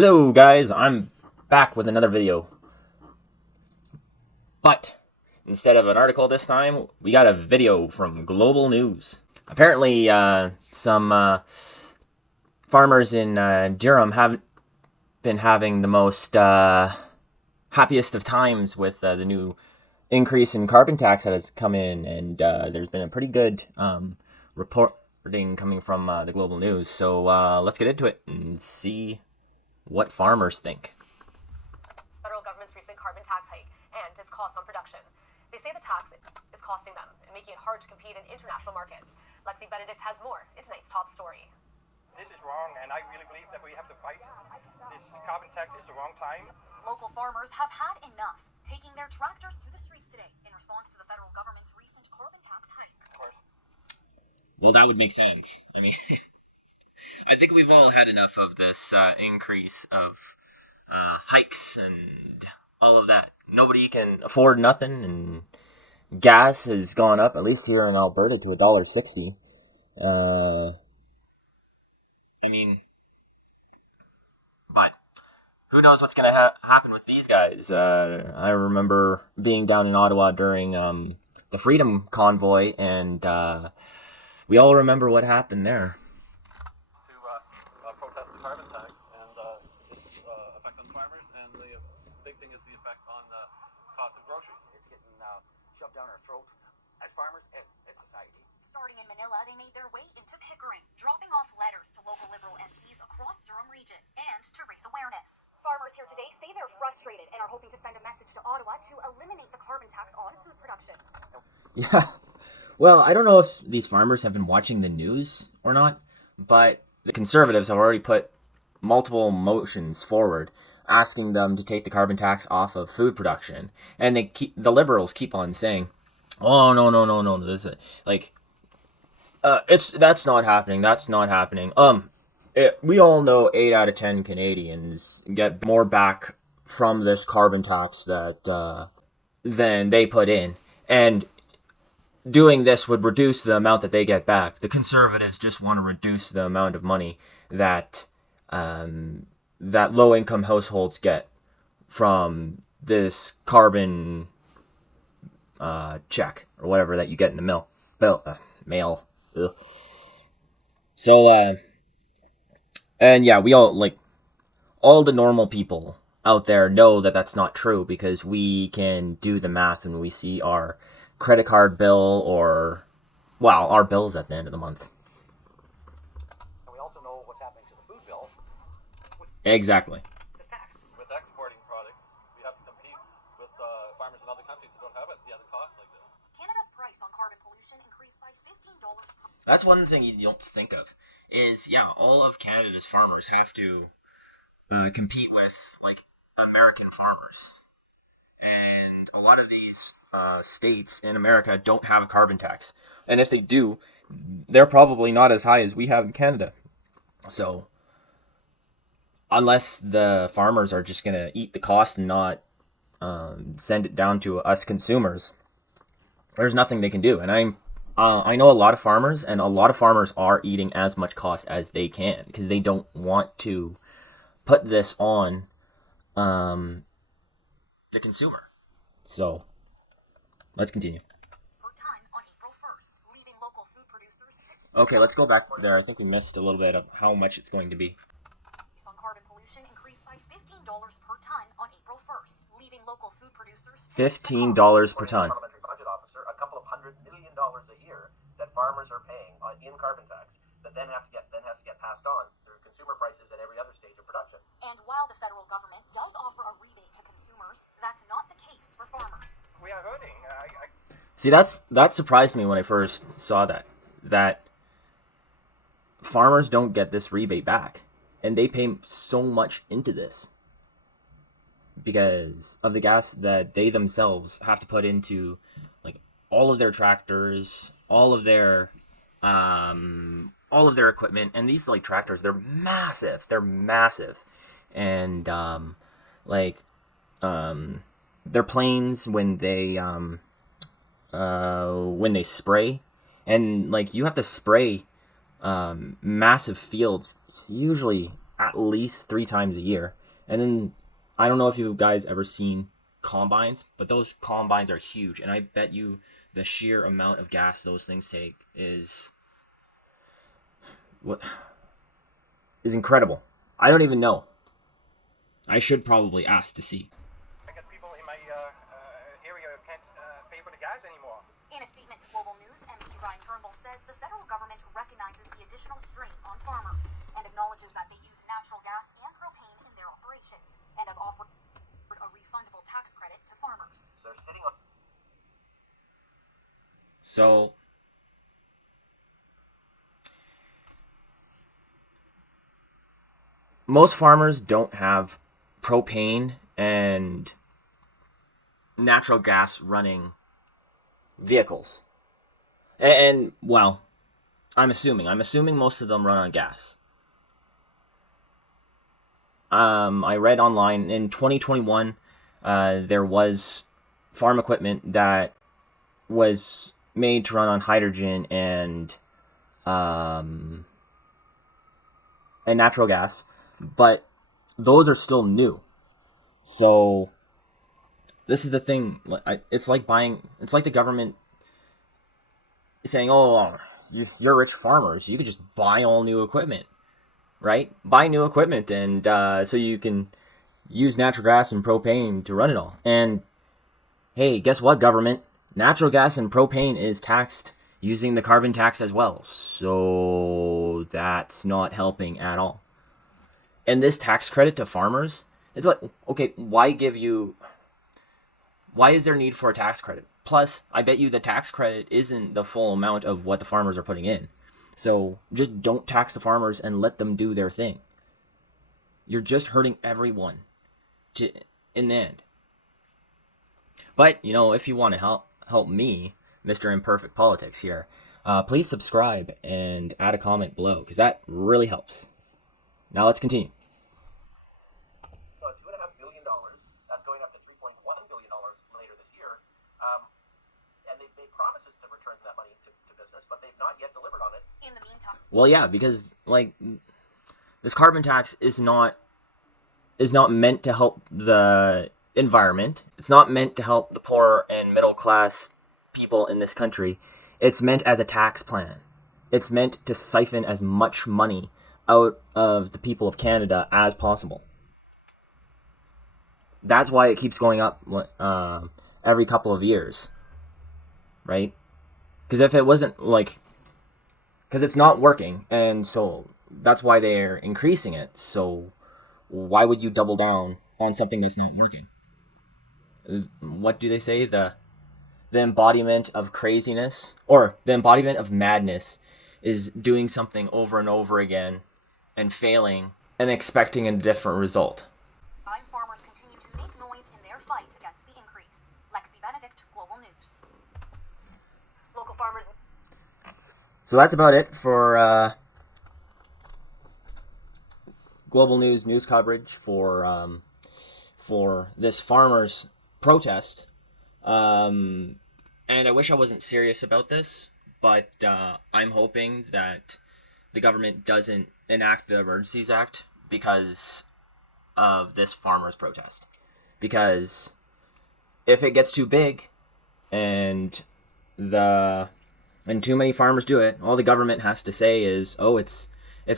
Hello guys, I'm back with another video. But instead of an article this time, we got a video from Global News. Apparently, some farmers in Durham haven't been having the most happiest of times with the new increase in carbon tax that has come in, and there's been a pretty good reporting coming from the Global News. So let's get into it and see what farmers think. Federal government's recent carbon tax hike and its cost on production. They say the tax is costing them and making it hard to compete in international markets. Lexi Benedict has more in tonight's top story. This is wrong, and I really believe that we have to fight. This carbon tax is the wrong time. Local farmers have had enough, taking their tractors to the streets today in response to the federal government's recent carbon tax hike. Of course. Well, that would make sense. I mean, I think we've all had enough of this increase of hikes and all of that. Nobody can afford nothing, and gas has gone up, at least here in Alberta, to $1.60. I mean, but who knows what's going to happen with these guys. I remember being down in Ottawa during the Freedom Convoy, and we all remember what happened there. To protest the carbon tax and its effect on farmers, and the big thing is the effect on the cost of groceries. It's getting shoved down our throat as farmers and as society. Starting in Manila, they made their way into Pickering, dropping off letters to local Liberal MPs across Durham region and to raise awareness. Farmers here today say they're frustrated and are hoping to send a message to Ottawa to eliminate the carbon tax on food production. Yeah. Well, I don't know if these farmers have been watching the news or not, but the Conservatives have already put multiple motions forward asking them to take the carbon tax off of food production, and the Liberals keep on saying, "Oh no, this is like, that's not happening. That's not happening." We all know 8 out of 10 Canadians get more back from this carbon tax that than they put in, and doing this would reduce the amount that they get back. The Conservatives just want to reduce the amount of money that that low-income households get from this carbon check or whatever that you get in the mail. Ugh. So, and yeah, we all the normal people out there know that that's not true, because we can do the math when we see our credit card bill or, well, our bills at the end of the month. And we also know what's happening to the food bill. Exactly. This tax. With exporting products, we have to compete with farmers in other countries who don't have it at a cost like this. Canada's price on carbon pollution increased by $15 per That's one thing you don't think of, is, yeah, all of Canada's farmers have to compete with, like, American farmers. And a lot of these states in America don't have a carbon tax. And if they do, they're probably not as high as we have in Canada. So, unless the farmers are just going to eat the cost and not send it down to us consumers, there's nothing they can do. And I know a lot of farmers, and a lot of farmers are eating as much cost as they can, because they don't want to put this on the consumer. So, let's continue. per ton on April 1st, leaving local food producers Okay, let's go back there. I think we missed a little bit of how much it's going to be. on carbon pollution increased by $15 per ton on April 1st, leaving local food producers $15 per ton. Parliamentary budget officer, a couple of $100 million a year that farmers are paying in carbon tax that then has to get passed on through consumer prices at every other stage of production. And while the federal government does offer a rebate to consumers, that's not the case for farmers. We are hurting. See, that surprised me when I first saw that farmers don't get this rebate back, and they pay so much into this because of the gas that they themselves have to put into, like, all of their tractors, all of their equipment. And these, like, tractors, they're massive, and their planes when they spray, and, like, you have to spray massive fields, usually at least 3 times a year. And then I don't know if you guys ever seen combines, but those combines are huge, and I bet you the sheer amount of gas those things take is incredible. I don't even know. I should probably ask to see. I got people in my area who can't pay for the gas anymore. In a statement to Global News, MP Ryan Turnbull says the federal government recognizes the additional strain on farmers and acknowledges that they use natural gas and propane in their operations and have offered a refundable tax credit to farmers. So they're sitting on. So most farmers don't have propane and natural gas running vehicles. And well, I'm assuming most of them run on gas. I read online in 2021, there was farm equipment that was made to run on hydrogen and natural gas, but those are still new. So this is the thing. It's like the government saying, "Oh, you're rich farmers. You could just buy all new equipment." Right? Buy new equipment, and so you can use natural gas and propane to run it all. And hey, guess what, government? Natural gas and propane is taxed using the carbon tax as well. So that's not helping at all. And this tax credit to farmers, it's like, okay, why is there need for a tax credit? Plus, I bet you the tax credit isn't the full amount of what the farmers are putting in. So just don't tax the farmers and let them do their thing. You're just hurting everyone in the end. But, if you want to help me, Mr. Imperfect Politics here, please subscribe and add a comment below, because that really helps. Now let's continue. $2.5 billion. That's going up to $3.1 billion later this year. And they've made promises to return that money to business, but they've not yet delivered on it. In the meantime, Well, yeah, because this carbon tax is not meant to help the environment. It's not meant to help the poor and middle class people in this country. It's meant as a tax plan. It's meant to siphon as much money out of the people of Canada as possible. That's why it keeps going up every couple of years, right? Because if it wasn't because it's not working, and so that's why they're increasing it. So why would you double down on something that's not working? What do they say? The embodiment of craziness, or the embodiment of madness, is doing something over and over again and failing and expecting a different result. farmers continue to make noise in their fight against the increase. Lexi Benedict, Global News. Local farmers. So that's about it for Global News coverage for this farmers' protest. And I wish I wasn't serious about this, but I'm hoping that the government doesn't enact the Emergencies Act because of this farmers' protest. Because if it gets too big and too many farmers do it, all the government has to say is, oh, it's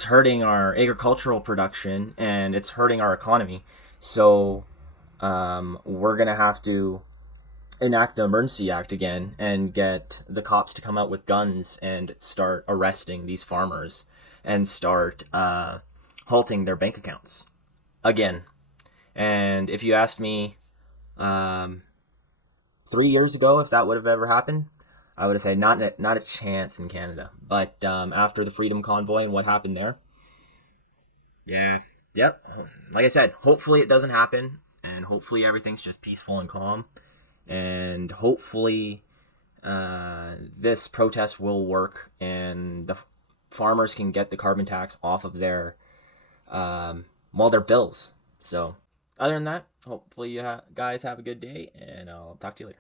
hurting our agricultural production and it's hurting our economy. So we're going to have to enact the Emergency Act again and get the cops to come out with guns and start arresting these farmers and start halting their bank accounts again. And if you asked me 3 years ago if that would have ever happened, I would have said not a chance in Canada. But after the Freedom Convoy and what happened there, yep. Like I said, hopefully it doesn't happen, and hopefully everything's just peaceful and calm, and hopefully this protest will work, and the farmers can get the carbon tax off of their their bills. So other than that, hopefully you guys have a good day, and I'll talk to you later.